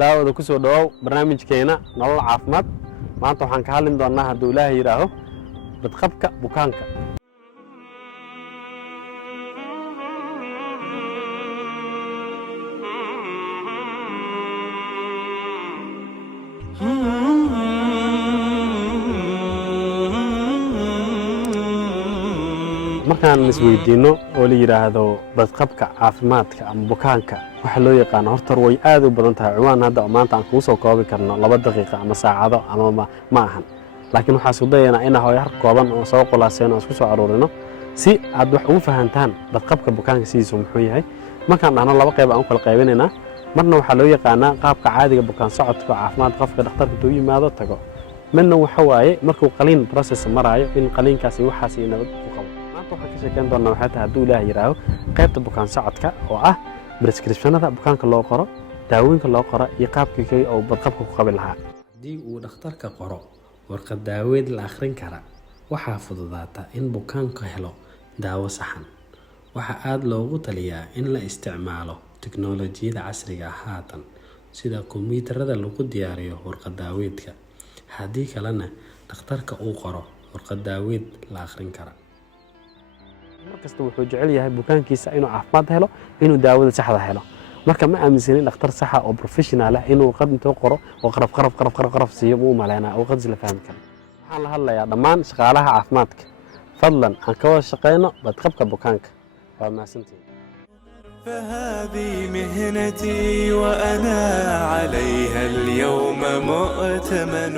daawada ku soo dhawow barnaamijkeena nolol caafimaad maanta waxaan ka hadlin doonaa hadduu Ilaahay yiraahdo badqabka bukaanka markaan isweydiino oo la yiraahdo badqabka caafimaadka ama bukaanka waxa loo yaqaan horta way aad u badan tahay ciwaan hadda maanta aan ku soo koobi karno 2 daqiiqo ama saacado ama ma ahan laakiin waxa soo dayanaa in hooyar kooban oo soo qulaaseen oo isku soo aruurino si aad wax ugu fahantaan badqabka bukaanka sidiisu muxuu yahay markaan dhahno 2 qayb aan kala qaybinayna marna waxa loo yaqaanaa qaabka caadiga bukaan socodka caafimaad qofka dhakhtarka uu yimaado tago midna waxa waaye markuu qaliin process maraayo in qaliinkaasi waxaas inaba ku qabo waxaan ka sheekan doonaa waxa tahay hadduu Ilaahay yiraahdo qaybta bukaan socodka oo ah prescriptionada bukaanka loo qoro daawooyinka loo qoro iyo qaabkii oo badqabka ku qabi lahaa hadii uu dhakhtarka qoro warqad daaweed la akhrin kara waxa fududaata in bukaanka helo daawo saxan waxa aad loogu taliyaa in la isticmaalo tiknoolajiyada casriga ah haatan sida kombiyuutarada lagu diyaariyo warqad daaweedka hadii kalena dhakhtarka uu qoro warqad daaweed la akhrin kara markasta wuxuu jecel yahay bukaankiisa inuu caafimaad helo inuu daawada saxda helo marka ma aaminsanin dhakhtar sax ah oo professional ah inuu qadinto qoro oo qaraf siiyo uu maleena oo qad isla fahmi karo waxaan la hadlayaa dhamaan shaqaalaha caafimaadka fadlan aan ka wada shaqeyno badqabka bukaanka waa maasantiin فهذه مهنتي وأنا عليها اليوم مؤتمن